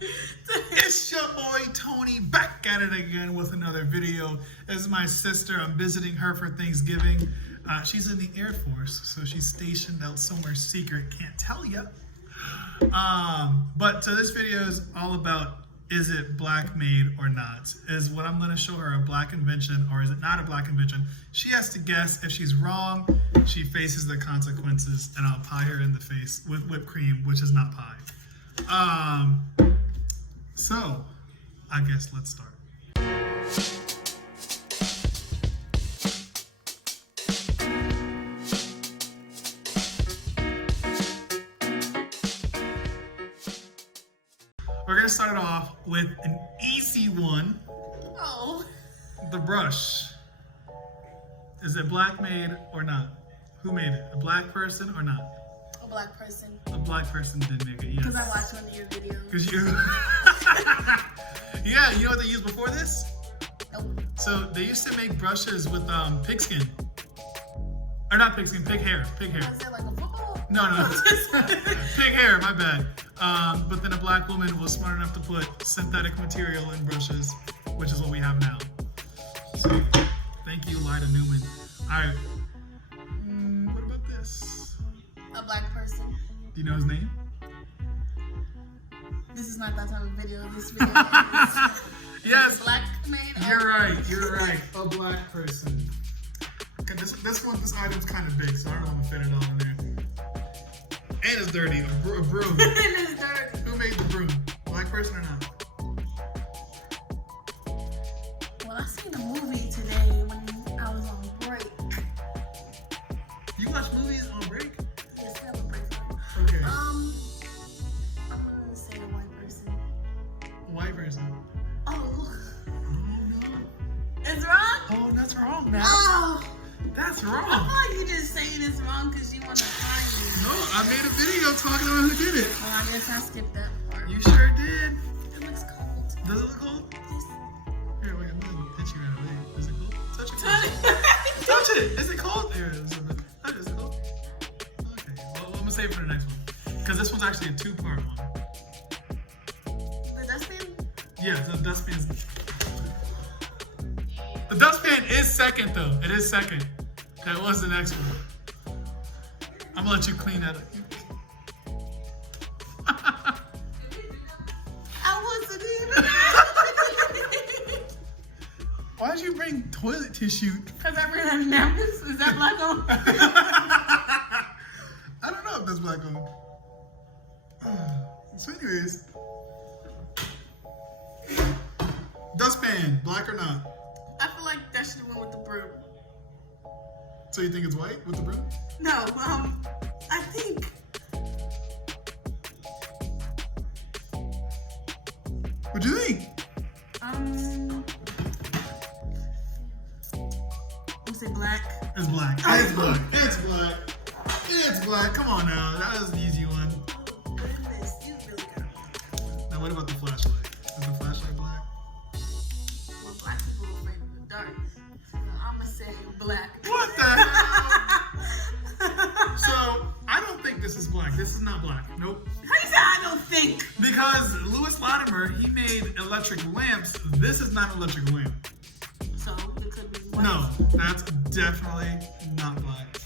It's your boy Tony back at it again with another video. This is my sister. I'm visiting her for Thanksgiving. She's in the Air Force, so she's stationed out somewhere secret. Can't tell ya. But so this video is all about, is it black made or not? Is what I'm going to show her a black invention or is it not a black invention? She has to guess. If she's wrong, she faces the consequences, and I'll pie her in the face with whipped cream, which is not pie. So I guess let's start. We're gonna start it off with an easy one. Oh. The brush. Is it black made or not? Who made it? A black person or not? A black person. A black person did make it, yes. Because I watched one of your videos. Because you... Yeah, you know what they used before this? Nope. So they used to make brushes with pigskin. Or not pigskin, pig hair. Pig hair. Is it like a football? No. Pig hair, my bad. But then a black woman was smart enough to put synthetic material in brushes, which is what we have now. So, thank you, Lyda Newman. All right. What about this? A black person. Do you know his name? This is not that type of video. This video is Yes. black made. You're right. You're right. A black person. Okay, this item's kind of big, so I don't know if I'm gonna fit it all in there. And it's dirty. A broom. And it's dirty. Who made the broom? Black person or not? Well, I seen a movie today when I was on break. You watch movies on break? Yes, I have a break. Okay. I'm gonna say a white person. A white person. Oh. Oh no. It's wrong? Oh, that's wrong now. Oh. That's I wrong. feel like you just saying it's wrong because you want to find me. No, I made a video talking about who did it. Well, I guess I skipped that part. You sure did. It looks cold. Does it look cold? Yes. Here, wait, I'm gonna hit you right away. Is it cold? Touch it. Touch it. Is it cold? There it is. Is it cold? Okay. Well, I'm gonna save it for the next one because this one's actually a two-part one. The dustpan? Yeah, the dustpan's. The dustpan is second though. It is second. That was the next one. I'm gonna let you clean that up. I wasn't even. Why'd you bring toilet tissue? Because I ran out of napkins. Is that black on? I don't know if that's black on. So anyways. Dustpan, black or not? I feel like that should have went with the broom. So you think it's white with the broom? No, I think. What do you think? You say black? It's black. It's black. It's black. It's black. Come on now. That was an easy one. Oh, goodness. You really got me. Now what about the flashlight? Is the flashlight black? Well, black people are afraid of the dark. So I'm going to say black. What the hell? So, I don't think this is black. This is not black. Nope. How you say I don't think? Because Louis Latimer, he made electric lamps. This is not an electric lamp. So it could be white. No, that's definitely not black.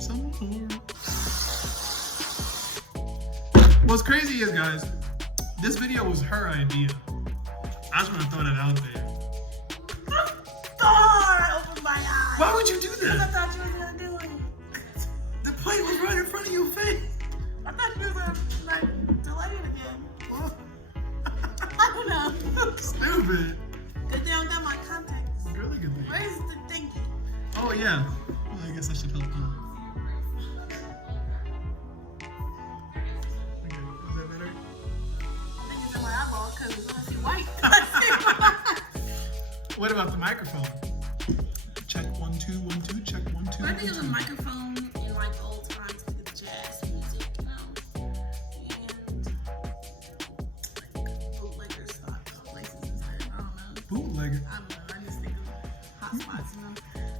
Some more. What's crazy is, guys, this video was her idea. I just want to throw that out there. Open my eyes. Why would you do Because I that? thought you were going to do it. The plate was right in front of your face. I thought you were going to, like, delay it again. I don't know. Stupid. Good thing I don't got my contacts. Really good thing. Where's the thingy? Oh, yeah. Well, I guess I should help you. Okay, is that better? I think it's in my eyeball because it's only white. What about the microphone? Check 1 2 1 2. Check 1 2. I think it's a microphone in like old times with jazz music, you know, and like bootleggers thought places inside. I don't know. Bootlegger. I don't know. I just think of hot spots, you know,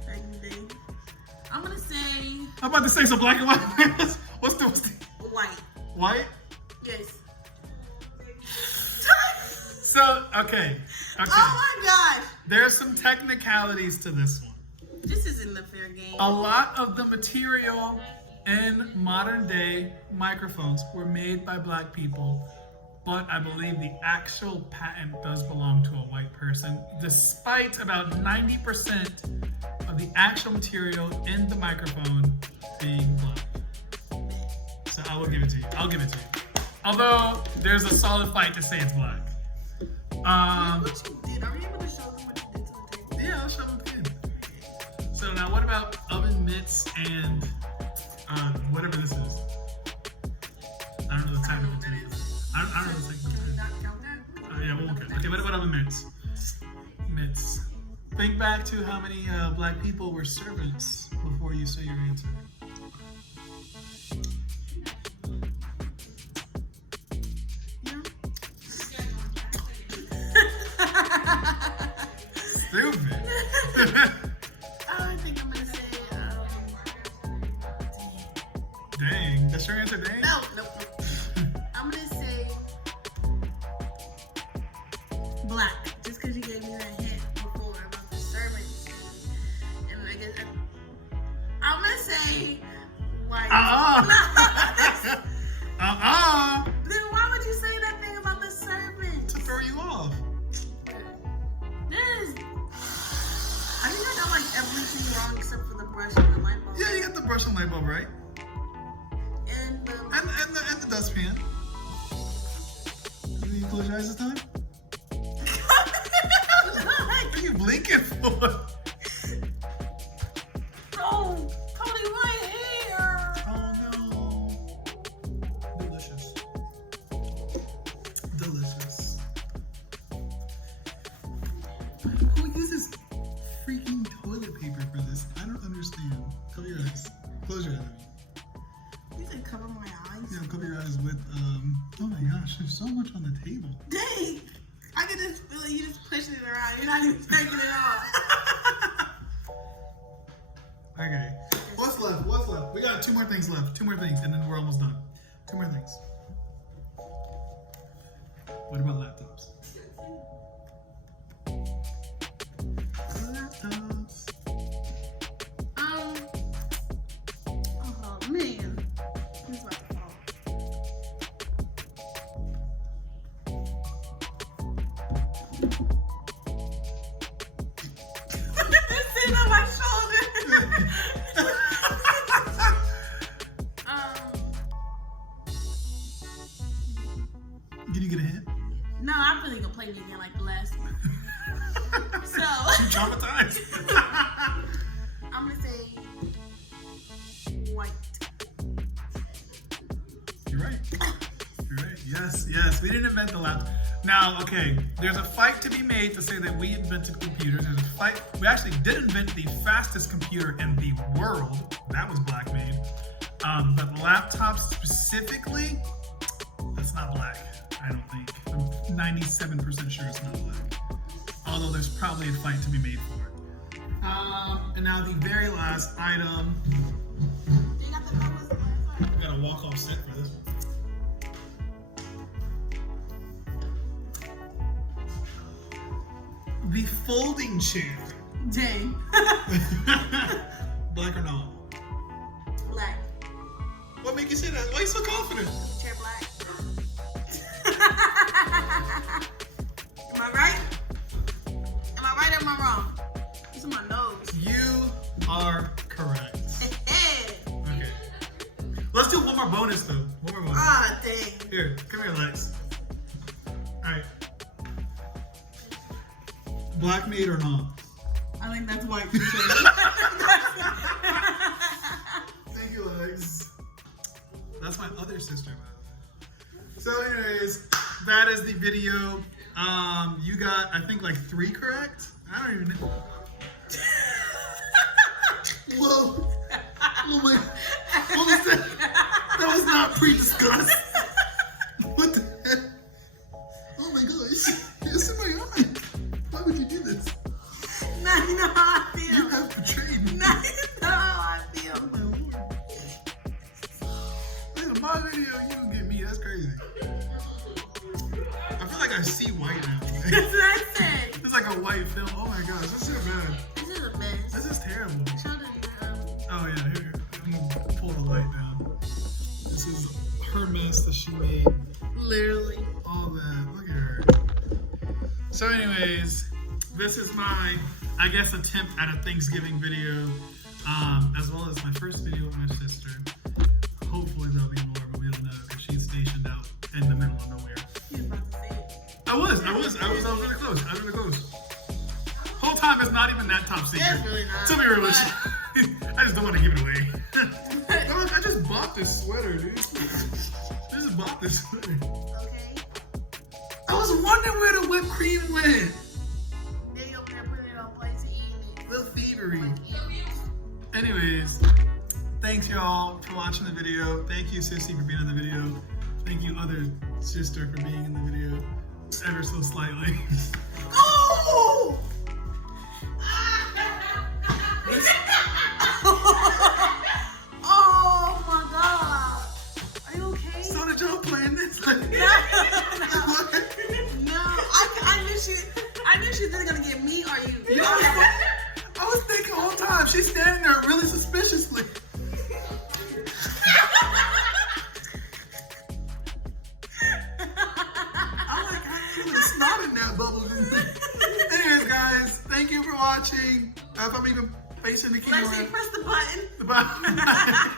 back in the day. I'm gonna say I'm about to say some black and white. What's the white. white? Yes. So, okay. Oh my gosh. There's some technicalities to this one. This isn't a fair game. A lot of the material in modern day microphones were made by black people, but I believe the actual patent does belong to a white person, despite about 90% of the actual material in the microphone being black. So I will give it to you. I'll give it to you. Although there's a solid fight to say it's black. What you did? Are you able to show them what you did to the table? Yeah, I'll show them again. So now what about oven mitts and whatever this is? I don't know the type of material. I don't know the type of Can we material. not count that? Yeah, we'll look at it. Okay, what about oven mitts? Mitts. Think back to how many black people were servants before you say your answer. Stupid. I think I'm gonna say, Dang. That's your answer, dang? nope. I'm gonna say black, just because you gave me that hint before about the servants. And I guess I'm gonna say white. Then why would you say that thing about the servants? To throw you off. I think I got like everything wrong except for the brush and the light bulb. Yeah, you got the brush and light bulb right. And the And the dustpan. You need to close your eyes this time? What are you blinking for? Oh, Cody, my hair. Oh no. Delicious. Delicious. Who uses freaking toilet paper for this? I don't understand. Cover your eyes. Close your eyes. You can cover my eyes. Yeah, cover your eyes with, oh my gosh, there's so much on the table. Dang. I can just feel like you just pushing it around. You're not even taking it off. Okay. What's left? What's left? We got 2 more things left. 2 more things, and then we're almost done. 2 more things. What about laptops? Laptops. Oh man. Who's about to fall? It's sitting on my shoulder. Can you get a hint? No, I'm really gonna play it again like the last one. So You traumatized. I'm gonna say white. You're right. You're right. Yes, yes. We didn't invent the laptop. Now, okay, there's a fight to be made to say that we invented computers. There's a fight. We actually did invent the fastest computer in the world. That was black made. But laptops specifically, that's not black. I don't think. I'm 97% sure it's not black. Although there's probably a fight to be made for it. And now the very last item. You got the numbers on my side? I gotta walk off set for this one. The folding chair. Dang. Black or not? Black. What make you say that? Why are you so confident? Chair black. Am I right? Am I right or am I wrong? It's on my nose. You are correct. Hey. Okay. Let's do one more bonus though. One more bonus. Ah, dang. Here, come here, Lex. Alright. Black made or not? I think that's white for sure. Thank you, Lex. That's my other sister, by the way. So anyways, that is the video. You got, I think, like 3 correct? I don't even know. Whoa. Oh my, what was that? That was not pre-discussed. What the heck? Oh my gosh. It's in my eye. Why would you do this? Now you know how I feel. You have betrayed me. Now you know how I feel. Oh my lord. In my video, you can get me. That's crazy. I feel like I see white now. That's what I said. It's like a white film. Oh my gosh, this is bad. This is a mess. This is terrible. Show them Oh yeah, here. I'm gonna pull the light down. This is her mess that she made. literally. All that. Look at her. So anyways, this is my, I guess, attempt at a Thanksgiving video, as well as my first video with my sister. Hopefully there'll be more, but we don't know because she's stationed out in the middle of nowhere. He was about to say it. I was really close. I was really close. Whole time it's not even that top secret. Yeah, it's really not. To be real, But- I just don't want to give it away. Look, I just bought this sweater, dude. I just bought this sweater. Okay. I was wondering where the whipped cream went. Then you over there putting it on plates and eating it. Little thievery. Anyways, thanks y'all for watching the video. Thank you, Sissy, for being in the video. Thank you, other sister, for being in the video ever so slightly. Oh! Oh my god. Are you okay? So did y'all plan this? Like, No, I knew she was either gonna get me or you. I was thinking the whole time, she's standing there really suspiciously. I'm like, I feel like snot in that bubble. Anyways, guys, thank you for watching. If I'm even facing the camera. Lexi, press the button. Bye.